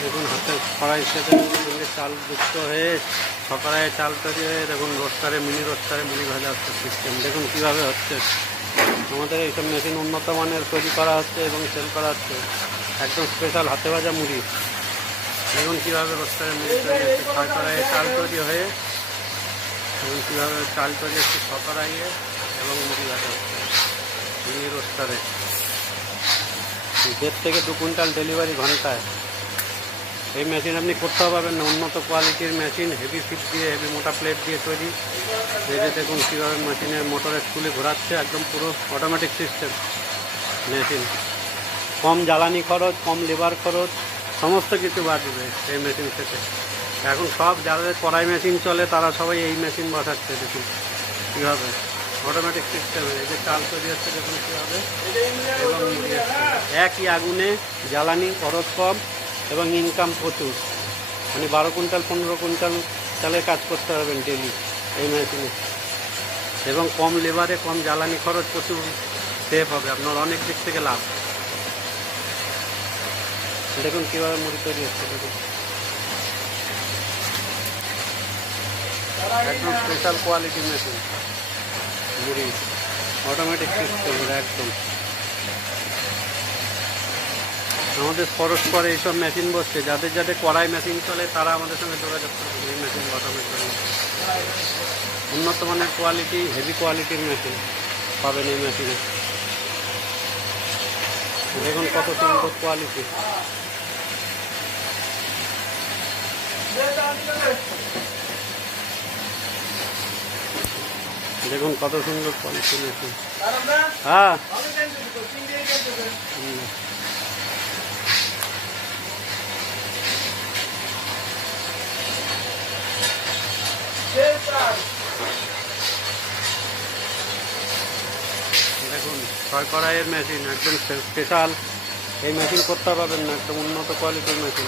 দেখুন হাতে কড়াইয়ের সাথে সঙ্গে চাল যুক্ত হয়ে কড়াইয়ে চাল তৈরি হয়ে দেখুন রোস্টারে মিনি ভাজা হচ্ছে সিস্টেম। দেখুন কীভাবে হচ্ছে। আমাদের এইসব মেশিন উন্নত মানের তৈরি করা হচ্ছে এবং সেল করা হচ্ছে। একদম স্পেশাল হাতে ভাজা মুড়ি। দেখুন কীভাবে রোস্টারে মুড়ি তৈরি হচ্ছে, কড়াইয়ে চাল তৈরি হয়ে এবং কীভাবে চাল তৈরি হচ্ছে কড়াইয়ে এবং মুড়ি ভাজা হচ্ছে মিনি রোস্টারে। 1.5 থেকে 2 কুইন্টাল ডেলিভারি ঘন্টায়। এই মেশিন আপনি করতেও পারবেন না, উন্নত কোয়ালিটির মেশিন, হেভি ফিট দিয়ে হেভি মোটা প্লেট দিয়ে তৈরি। এই যে দেখুন কীভাবে মেশিনের মোটরের স্কুলে ঘোরাচ্ছে, একদম পুরো অটোমেটিক সিস্টেম মেশিন। কম জ্বালানি খরচ, কম লেবার খরচ, সমস্ত কিছু বাঁচবে এই মেশিন থেকে। এখন সব যাদের কড়াই মেশিন চলে তারা সবাই এই মেশিন বসাচ্ছে। দেখুন কীভাবে অটোমেটিক সিস্টেমে এই যে চাল তৈরি হচ্ছে, দেখুন কীভাবে এবং একই আগুনে জ্বালানি খরচ কম এবং ইনকাম প্রচুর। মানে 12 কুইন্টাল 15 কুইন্টাল চালের কাজ করতে পারবেন ডেলি এই মেশিনে, এবং কম লেবারে কম জ্বালানি খরচ প্রচুর সেভ হবে আপনার, অনেক দিক থেকে লাভ। দেখুন কীভাবে মুড়ি তৈরি হচ্ছে। দেখুন একদম স্পেশাল কোয়ালিটি মেশিন মুড়ি, অটোমেটিক সিস্টেম একদম। আমাদের পরস্পর এইসব মেশিন বসছে, যাদের যাদের কড়াই মেশিন চলে তারা আমাদের সঙ্গে যোগাযোগ করবে এই মেশিন বসানোর জন্য। উন্নত মানের কোয়ালিটি, হেভি কোয়ালিটির মেশিন পাবেন এই মেশিনে। দেখুন কত সুন্দর কোয়ালিটি। দেখুন কত সুন্দর কোয়ালিটি মেশিন। হ্যাঁ দেখুন 6 কড়াইয়ের মেশিন, একদম স্পেশাল। এই মেশিন করতে পারবেন না, একদম উন্নত কোয়ালিটির মেশিন।